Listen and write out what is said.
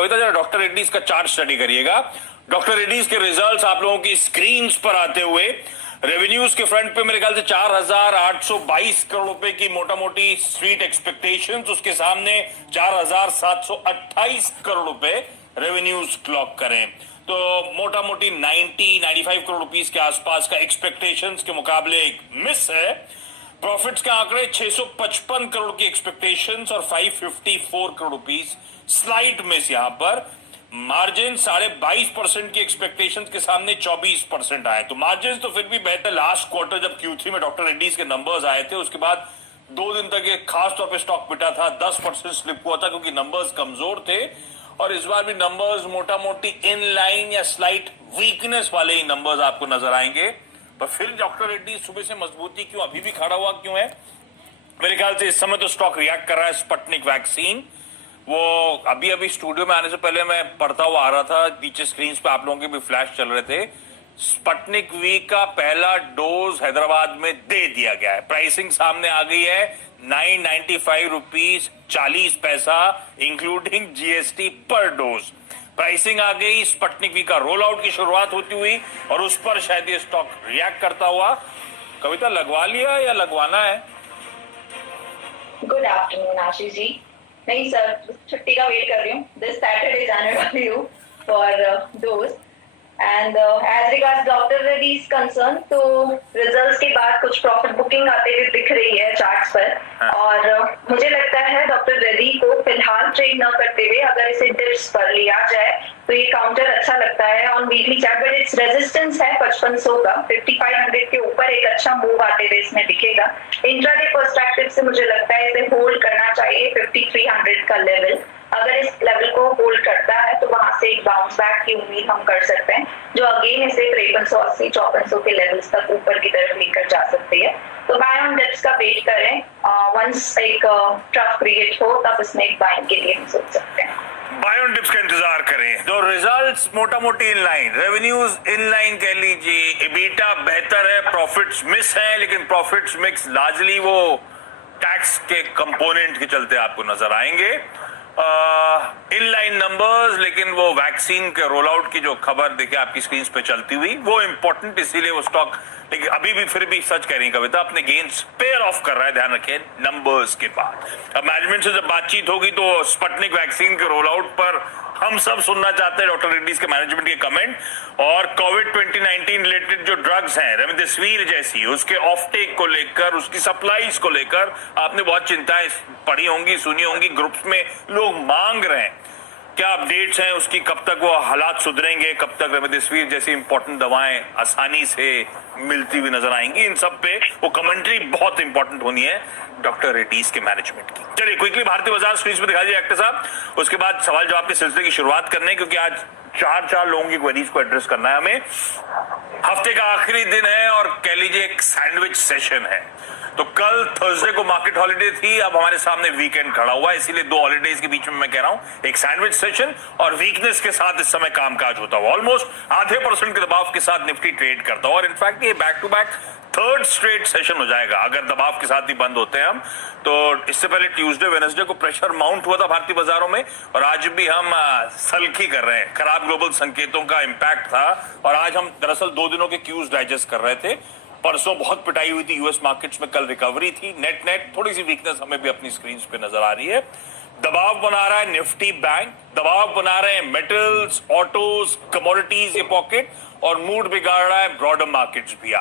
कविता जरा डॉक्टर रेड्डीज का chart study करिएगा। डॉक्टर रेड्डीज के रिजल्ट्स आप लोगों की स्क्रीन्स पर आते हुए रेवेन्यूज के फ्रंट पे मेरे ख्याल से 4,822 करोड़ रुपए की मोटा मोटी स्ट्रीट एक्सपेक्टेशंस, उसके सामने 4,728 करोड़ रुपए रेवेन्यूज क्लॉक करें तो मोटा मोटी 95 करोड़ रुपीस के आसपास का एक्सपेक्टेशंस के मुकाबले एक मिस है। प्रॉफिट्स के आंकड़े 655 करोड़ की एक्सपेक्टेशंस और 554 करोड़ रुपीस स्लाइट मिस। यहां पर मार्जिन 22.5% की एक्सपेक्टेशंस के सामने 24% आए, तो मार्जिन तो फिर भी बेहतर। लास्ट क्वार्टर जब Q3 में डॉक्टर रेड्डीज के नंबर्स आए थे उसके बाद 2 दिन तक एक खास तौर पे स्टॉक पिटा था, 10% स्लिप हुआ था क्योंकि नंबर्स कमजोर थे। और इस बार भी नंबर्स मोटा मोटी इन लाइन या स्लाइट वीकनेस वाले ही नंबर्स आपको नजर आएंगे। पर फिर डॉक्टर रेड्डी सुबह से मजबूती क्यों, अभी भी खड़ा हुआ क्यों है? मेरे ख्याल से इस समय तो स्टॉक रिएक्ट कर रहा है स्पुतनिक वैक्सीन। वो अभी स्टूडियो में आने से पहले मैं पढ़ता हुआ आ रहा था, नीचे स्क्रीन पे आप लोगों के भी फ्लैश चल रहे थे। स्पुतनिक वी का पहला डोज हैदराबाद में दे दिया गया है। प्राइसिंग सामने आ गई है 995 रुपीज 40 पैसा इंक्लूडिंग जीएसटी पर डोज। प्राइसिंग आ गई, स्पुतनिक वी का रोल आउट की शुरुआत होती हुई और उस पर शायद ये स्टॉक रिएक्ट करता हुआ। कविता लगवा लिया या लगवाना है? Good afternoon Ashish ji. नहीं सर, छुट्टी का वेट कर रही हूँ। दिस सैटरडे जाने वाली हूँ for dose. And as regards doctor Reddy's concern, तो रिजल्ट्स के बाद कुछ प्रॉफिट बुकिंग आते हुए दिख रही है चार्ट्स पर। और मुझे लगता है डॉक्टर रेड्डी को फिलहाल ट्रेड न करते हुए अगर इसे डिप्स पर लिया जाए तो ये काउंटर अच्छा लगता है on weekly chart, but its resistance है 5500 का। 5500 के ऊपर एक अच्छा मूव आते हुए इसमें दिखेगा। इंट्राडे पर्सपेक्टिव से मुझे लगता है इसे होल्ड करना चाहिए 5300 का लेवल। अगर इस लेवल को होल्ड करता है तो वहां से एक बाउंस बैक की उम्मीद हम कर सकते हैं, जो अगेन इसे 5380-5400 के लेवल्स तक ऊपर की तरफ लेकर जा सकती है। तो बाय ऑन डिप्स का वेट करें। वंस एक ट्रफ क्रिएट हो तब इसमें एक बाइंग के लिए हम सोच सकते हैं। बाय ऑन डिप्स का इंतजार करें। तो रिजल्ट्स मोटा मोटी in line, revenues in line कह लीजिए, एबिटा बेहतर है, प्रॉफिट्स मिस है, लेकिन प्रॉफिट्स मिक्स लार्जली वो टैक्स के कंपोनेंट के चलते आपको नजर आएंगे। इनलाइन नंबर्स, लेकिन वो वैक्सीन के रोल आउट की जो खबर देखिए आपकी स्क्रीन पे चलती हुई वो इंपॉर्टेंट, इसीलिए वो स्टॉक, लेकिन अभी भी फिर भी सच कह रही कविता, अपने गेन्स पेयर ऑफ कर रहा है। ध्यान रखें नंबर्स के बाद। अब मैनेजमेंट से जब बातचीत होगी तो स्पुतनिक वैक्सीन के रोल आउट पर हम सब सुनना चाहते हैं डॉक्टर रेड्डीज के मैनेजमेंट के कमेंट। और कोविड 2019 रिलेटेड जो ड्रग्स हैं रेमडेसिविर जैसी, उसके ऑफटेक को लेकर, उसकी सप्लाईज को लेकर आपने बहुत चिंताएं पढ़ी होंगी, सुनी होंगी, ग्रुप्स में लोग मांग रहे हैं। क्या अपडेट्स हैं उसकी, कब तक वो हालात सुधरेंगे, कब तक रेमडेसिविर जैसी इंपॉर्टेंट दवाएं आसानी से मिलती हुई नजर आएंगी? इन सब पे वो कमेंट्री बहुत इंपॉर्टेंट होनी है डॉक्टर रेड्डीज के मैनेजमेंट की। चलिए क्विकली भारतीय बाजार स्क्रीन पे दिखा दीजिए एक्टर साहब, उसके बाद सवाल जवाब के सिलसिले की शुरुआत करने, क्योंकि आज चार लोगों की क्वेरीज को एड्रेस करना है हमें। हफ्ते का आखिरी दिन है और कह लीजिए एक सैंडविच सेशन है। तो कल थर्सडे को मार्केट हॉलिडे थी, अब हमारे सामने वीकेंड खड़ा हुआ है, इसीलिए 2 हॉलिडेज के बीच में मैं कह रहा हूं एक सैंडविच सेशन और वीकनेस के साथ इस समय कामकाज होता हुआ ऑलमोस्ट आधे % के दबाव के साथ निफ्टी ट्रेड करता हुआ। और इनफैक्ट ये back to back third straight session हो जाएगा अगर दबाव के साथ ही बंद होते हैं हम। तो इससे पहले ट्यूसडे वेडनेसडे को प्रेशर माउंट हुआ था भारतीय बाजारों में, और आज भी हम सल्खी कर रहे हैं, खराब ग्लोबल संकेतों का इंपैक्ट था। और आज हम दरअसल 2 दिनों के क्यूज डाइजेस्ट कर रहे थे। परसों बहुत पिटाई हुई थी यूएस मार्केट्स में, कल रिकवरी थी। नेट थोड़ी सी वीकनेस हमें भी अपनी स्क्रीन पे नजर आ रही है। दबाव बना रहा है निफ्टी बैंक, दबाव बना रहे हैं मेटल्स, ऑटोज, कमोडिटीज, ये पॉकेट, और मूड बिगाड़ रहा है ब्रॉडर मार्केट्स भी आज।